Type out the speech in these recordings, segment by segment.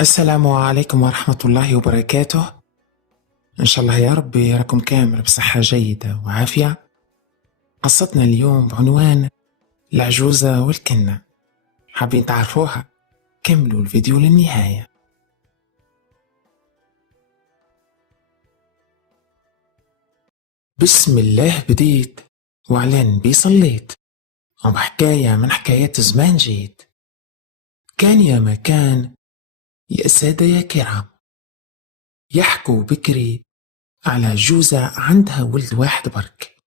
السلام عليكم ورحمة الله وبركاته. إن شاء الله يا ربي راكم كامل بصحة جيدة وعافية. قصتنا اليوم بعنوان العجوزة والكنة. حابين تعرفوها؟ كملوا الفيديو للنهاية. بسم الله بديت وعلى النبي صليت، وبحكاية من حكايات زمان جيت. كان يا مكان يا سادة يا كرام، يحكوا بكري على عجوزة عندها ولد واحد برك.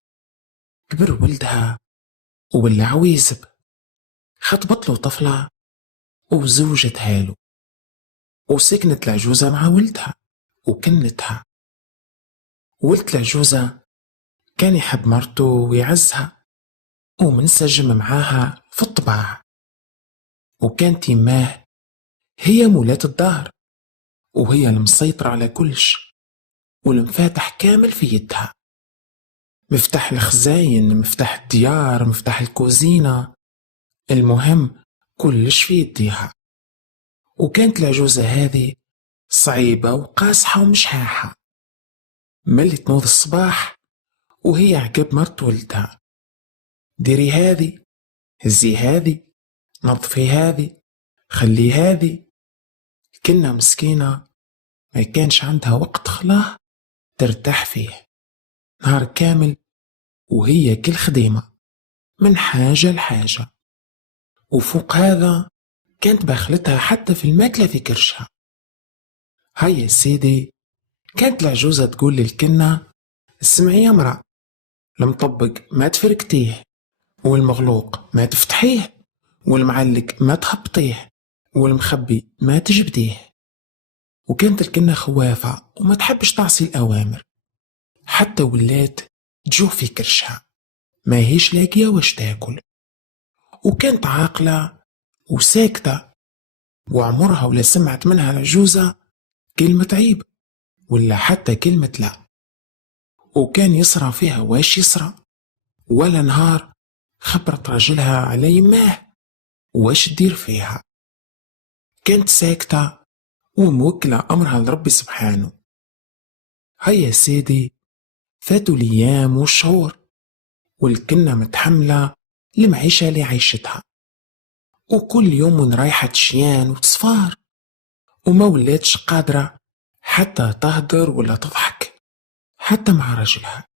كبر ولدها وولى عويزب، خطبت له طفلة وزوجتها له، وسكنت العجوزة مع ولدها وكنتها. ولد العجوزة كان يحب مرته ويعزها ومنسجم معاها في الطباع، وكانت يماه هي مولاة الدار، وهي المسيطرة على كلش والمفاتح كامل في يدها. مفتاح الخزاين، مفتاح الديار، مفتاح الكوزينة، المهم كلش في يديها. وكانت العجوزة هذه صعيبة وقاصحة ومشحاحة. ملي تنوض الصباح وهي عقب مرت ولدها، ديري هذي، هزي هذي، نظفي هذي، خلي هذي. كنا مسكينة ما كانش عندها وقت خلاه ترتاح فيه، نهار كامل وهي كل خديمة من حاجة لحاجة. وفوق هذا كانت بخلتها حتى في الماكلة في كرشها. هيا سيدي، كانت العجوزة تقول للكنة: اسمعي يا مرأة، المطبق ما تفركتيه، والمغلوق ما تفتحيه، والمعلق ما تهبطيه، والمخبي ما تجبديه. وكانت الكنة خوافة وما تحبش تعصي الأوامر، حتى ولات تجوع في كرشها، ما هيش لاقية واش تاكل. وكانت عاقلة وساكتة، وعمرها ولا سمعت منها العجوزة كلمة عيب ولا حتى كلمة لا. وكان يسرى فيها واش يسرى، ولا نهار خبرت راجلها على يماه واش تدير فيها. كانت ساكتة وموكلة أمرها لربي سبحانه. هيا سيدي، فاتوا الأيام والشهور، والكنة متحملة المعيشة اللي عيشتها، وكل يوم رايحة تشيان وتصفار، وما ولاتش قادرة حتى تهدر ولا تضحك حتى مع رجلها.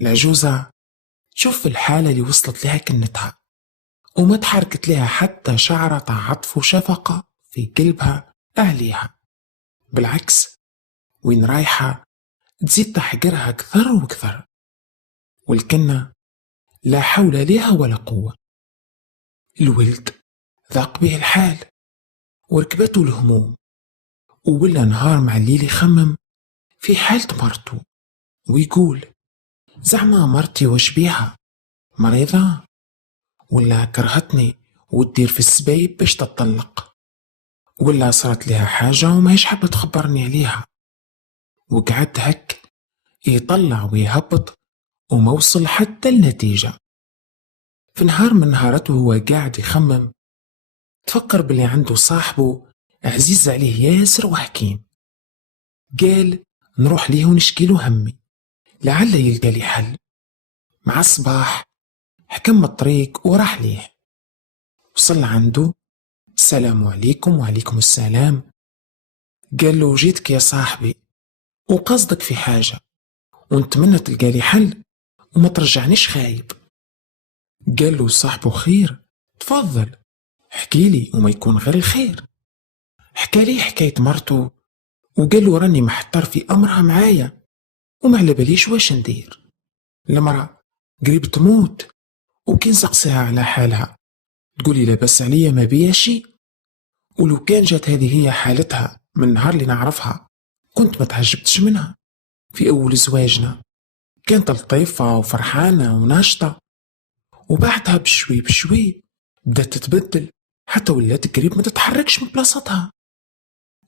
العجوزة تشوف الحالة اللي وصلت لها كنتها، وما تحركت لها حتى شعرة عطف وشفقة في قلبها عليها. بالعكس، وين رايحة تزيد تحقرها أكثر وأكثر. والكنة لا حول لها ولا قوة. الولد ذاق به الحال وركبته الهموم، وولا نهار مع الليل يخمم في حالة مرته، ويقول: زعما مرتي واش بيها، مريضة ولا كرهتني وتدير في السبايب باش تطلق، ولا صارت لها حاجة وما هيش حابة تخبرني عليها. وقعد هك يطلع ويهبط وما وصل حتى النتيجة. في نهار من نهارات وهو قاعد يخمم، تفكر بلي عنده صاحبه عزيز عليه ياسر وحكيم. قال: نروح ليه ونشكي له همي، لعل يلقى لي حل. مع الصباح حكم الطريق وراح ليه. وصل عنده: السلام عليكم. وعليكم السلام. قال له: جيتك يا صاحبي وقصدك في حاجة، ونتمنى تلقى لي حل وما ترجعنيش خايب. قال له صاحبه: خير، تفضل احكي لي وما يكون غير الخير. حكى لي حكاية مرته، وقال له: راني محتار في أمرها معايا وما على باليش واش ندير. المرأة قريب تموت، وكي نسقسيها على حالها تقولي لاباس عليا ما بيا شي. ولو كان جات هذه هي حالتها من نهار اللي نعرفها كنت ما تعجبتش منها. في أول زواجنا كانت لطيفة وفرحانة وناشطة، وبعدها بشوي بشوي بدأت تتبدل، حتى ولات قريب ما تتحركش من بلاصتها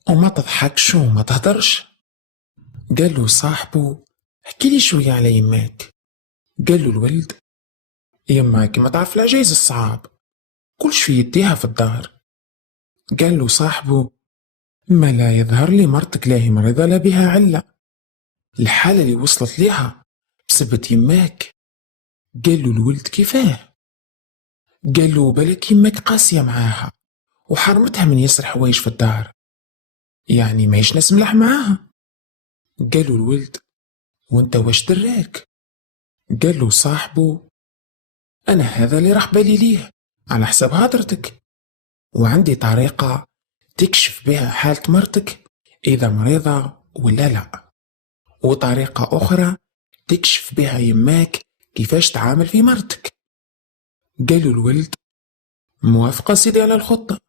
وما تضحكش وما تهدرش. قال له صاحبه: احكي لي شوية على يماك. قال له الولد: يماك ما تعرف العجايز الصعاب، كلش في يديها في الدار. قال له صاحبه: ما لا يظهر لي مرتك لا هي مريضة لا بها علة. الحالة اللي وصلت ليها بسبة يماك. قال له الولد كيفاه؟ قال له بالك يماك قاسية معاها وحرمتها من يسر حوايج في الدار، يعني ماهيش ناس ملاح معاها. قال له الولد وانت واش دراك؟ قال له صاحبه انا هذا اللي راح بالي ليه على حساب هدرتك، وعندي طريقة تكشف بها حالة مرتك إذا مريضة ولا لا، وطريقة أخرى تكشف بها يماك كيفاش تعامل في مرتك. قالوا الولد موافقة سيدي على الخطة.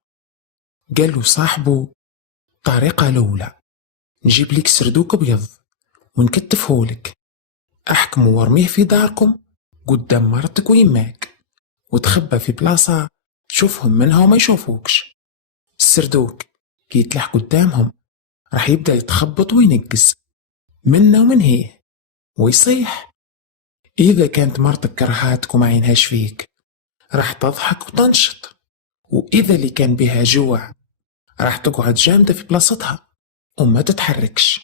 قال له صاحبه طريقة الأولى نجيب لك سردوك أبيض ونكتفهولك، أحكمه وارميه في داركم قدام مرتك ويماك، وتخبى في بلاصة تشوفهم منها وما يشوفوكش. السردوك كي يتلح قدامهم راح يبدأ يتخبط وينقز منا ومن هي ويصيح. إذا كانت مرتك كرهاتك وما عينهاش فيك راح تضحك وتنشط، وإذا اللي كان بها جوع راح تقعد جامدة في بلاصتها وما تتحركش.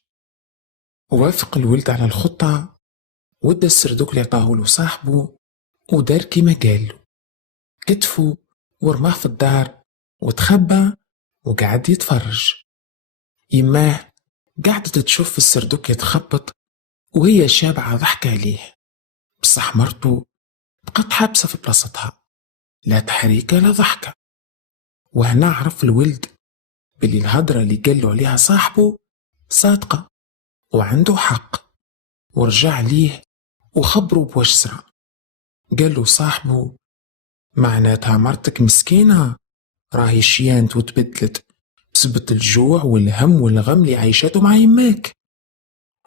وافق الولد على الخطة، ودا السردوك اللي عطاهولو صاحبه ودار كيما قالو، كتفو ورماه في الدار وتخبى وقعد يتفرج. يماه قعدت تشوف السردوك يتخبط وهي شابعة ضحكة عليه، بصح مرتو بقت حابسة في بلاصتها، لا تحريكة لا ضحكة. وهنا عرف الولد بلي الهضرة اللي قالو عليها صاحبه صادقة وعنده حق، ورجع ليه وخبره بواش صرا. قالو صاحبه معناتها مرتك مسكينة راهي شيانت وتبدلت بسبة الجوع والهم والغم اللي عايشاتو مع يماك،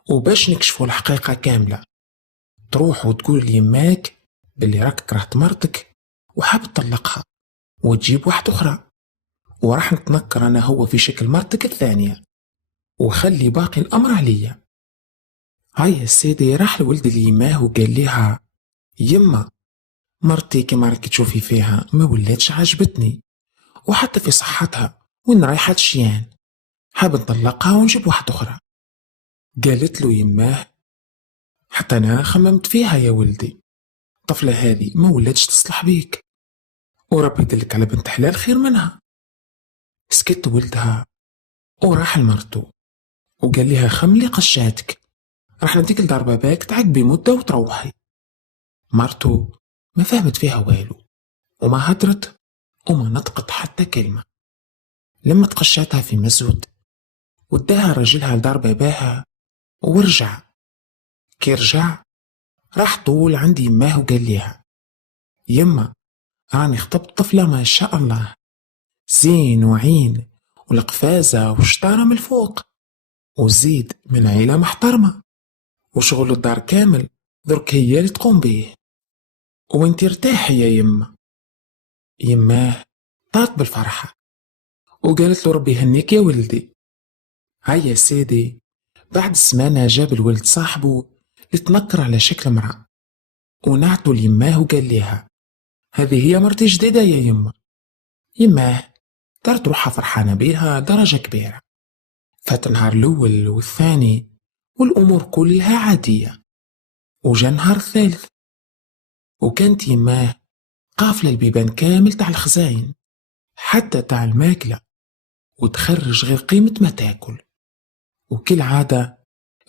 وباش نكشفوا الحقيقة كاملة تروح وتقول ليماك باللي راك كرهت مرتك وحاب تطلقها وتجيب واحدة أخرى، وراح نتنكر أنا هو في شكل مرتك الثانية وخلي باقي الأمر عليا. هيا السيدي راح الولد ليماه وقال لها يما مرتي كما راكي تشوفي فيها ما ولاتش عجبتني، وحتى في صحتها وين رايحة الشيان، حاب نطلقها ونجيب واحدة أخرى. قالت له يماه حتى أنا خممت فيها يا ولدي، الطفلة هذه ما ولاتش تصلح بيك، وربي يدلك على بنت حلال خير منها. سكت ولدها وراح لمرتو وقال لها خملي قشاتك راح نديك لدار باباك تعقبي مدة وتروحي. مرتو ما فهمت فيها والو وما هدرت وما نطقت حتى كلمة. لما تقشاتها في مزود وداها رجلها لدار باباها ورجع. كي رجع راح طول عند يماه وقال لها يما راني خطبت طفلة ما شاء الله زين وعين والقفازة وشطارة من الفوق، وزيد من عيلة محترمة، وشغل الدار كامل درك هي اللي تقوم بيه، وانت ارتاحي يا يما. يماه طارت بالفرحة وقالت له ربي يهنيك يا ولدي. هيا سيدي بعد سمانة جاب الولد صاحبه لتنكر على شكل امرأة ونعتو ليماه وقال ليها هذه هي مرتي جديدة يا يما. يماه دارت روحها فرحانة بيها درجة كبيرة. فات النهار الأول والثاني والأمور كلها عادية، وجا النهار الثالث وكانت يماه قافلة البيبان كامل تاع الخزاين حتى تاع الماكلة، وتخرج غير قيمة ما تاكل. وكل عادة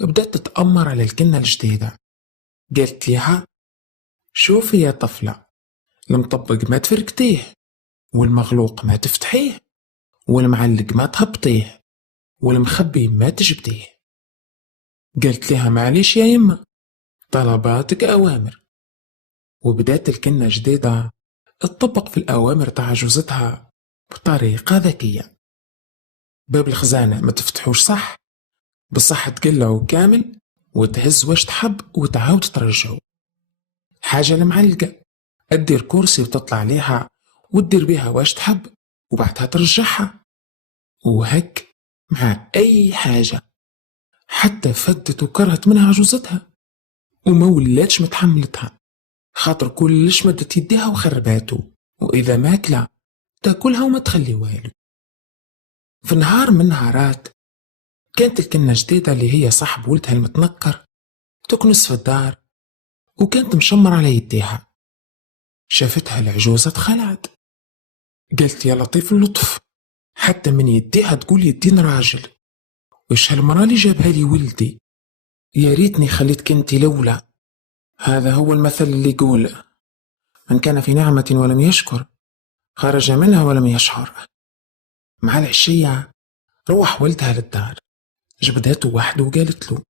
بدأت تتأمر على الكنة الجديدة. قالت لها شوفي يا طفلة، المطبق ما تفركتيه، والمغلوق ما تفتحيه، والمعلق ما تهبطيه، والمخبي ما تجبديه. قالت لها معليش يا يما طلباتك أوامر. وبدات الكنة جديدة تطبق في الأوامر تاع جوزتها بطريقة ذكية. باب الخزانة ما تفتحوش صح، بصح تقلعو كامل وتهز واش تحب وتعاود ترجعو. حاجة المعلقة تدير كرسي وتطلع عليها وتدير بيها واش تحب وبعدها ترجعها، وهك مع أي حاجة. حتى فدت وكرهت منها عجوزتها وما ولاتش متحملتها، خاطر كلش مدت يديها وخرباتو، وإذا ماكلة تاكلها وما تخلي والو. في نهار من نهارات كانت الكنة جديدة اللي هي صاحب ولدها المتنكر تكنس في الدار، وكانت مشمر على يديها. شافتها العجوزة تخلعت، قالت يا لطيف اللطف، حتى من يديها تقول يدين راجل، وش هالمرا اللي جابها لي ولدي؟ يا ريتني خليت كنتي لولا. هذا هو المثل اللي يقول من كان في نعمة ولم يشكر خرج منها ولم يشعر. مع العشية روح ولدها للدار، جبدته وحده وقالت له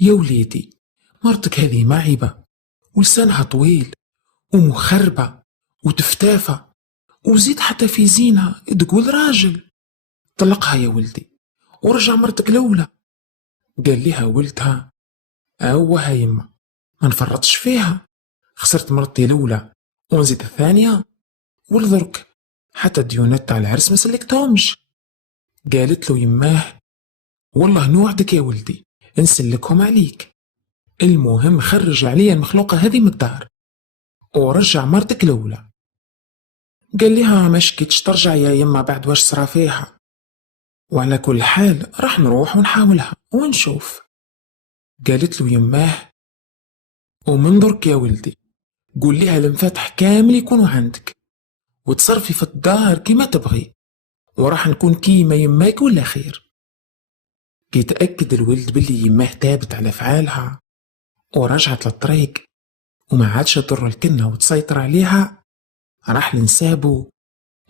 يا وليدي، مرتك هذه معيبة ولسانها طويل ومخربة وتفتافة، وزيد حتى في زينها تقول راجل. طلقها يا ولدي ورجع مرتك لولا. قال لها ولدها أوها يما، ما نفرطش فيها، خسرت مرتي لولا ونزيد الثانية ولذرك حتى الديونات تاع العرس ما سلكتهمش. قالت له يماه والله نوعدك يا ولدي نسلكهم عليك، المهم خرج عليا المخلوقة هذه من الدار ورجع مرتك لولا. قال لها ما شكيتش ترجع يا يما بعد واش صرا فيها، وعلى كل حال راح نروح ونحاولها ونشوف. قالت له يماه ومن درك يا ولدي قول لها المفاتح كامل يكونوا عندك وتصرفي في الدار كيما تبغي، وراح نكون كيما يماك ولا خير. كي تأكد الولد باللي يماه تابت على فعالها ورجعت للطريق وما عادش تضر الكنة وتسيطر عليها، راح لنسابه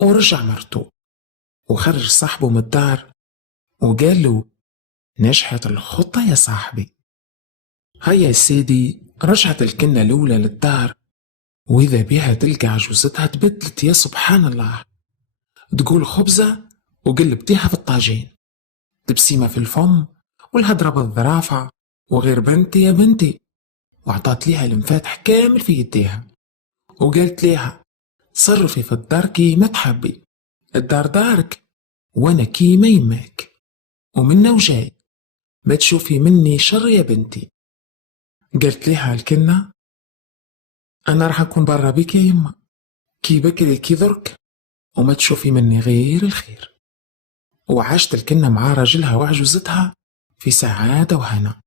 ورجع مرتو وخرج صاحبه من الدار وقال له نجحت الخطة يا صاحبي. هيا يا سيدي رجعت الكنة الأولى للدار، وإذا بها تلقى عجوزتها تبدلت يا سبحان الله، تقول خبزة وقلبتيها في الطاجين، تبسيمة في الفم والهدرة بالظرافة، وغير بنتي يا بنتي، وعطات ليها المفاتح كامل في يديها وقالت ليها تصرفي في الدار كيما تحبي، الدار دارك وانا كيما يماك، ومنا وجاي ما تشوفي مني شر يا بنتي. قالت ليها الكنة انا راح اكون برا بيك يا يما، كي بكري كي ذرك وما تشوفي مني غير الخير. وعاشت الكنة مع راجلها وعجوزتها في سعادة وهنا،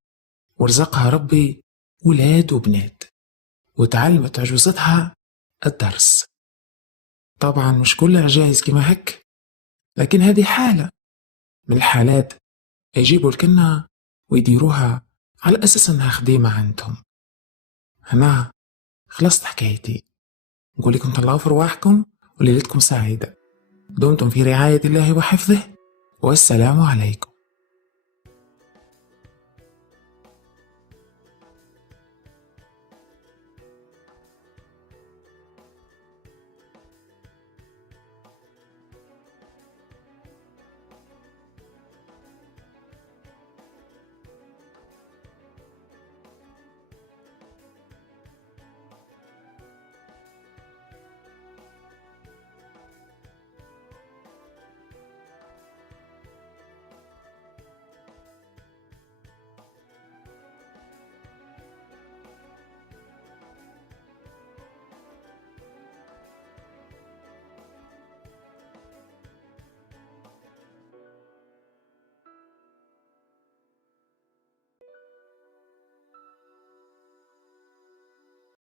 ورزقها ربي ولاد وبنات، وتعلمت عجوزتها الدرس. طبعا مش كل عجائز كما هك، لكن هذه حالة من الحالات يجيبوا الكنة ويديروها على أساس أنها خديمة عندهم. هنا خلصت حكايتي، نقول لكم تهلاو في رواحكم وليلتكم سعيدة، دمتم في رعاية الله وحفظه، والسلام عليكم.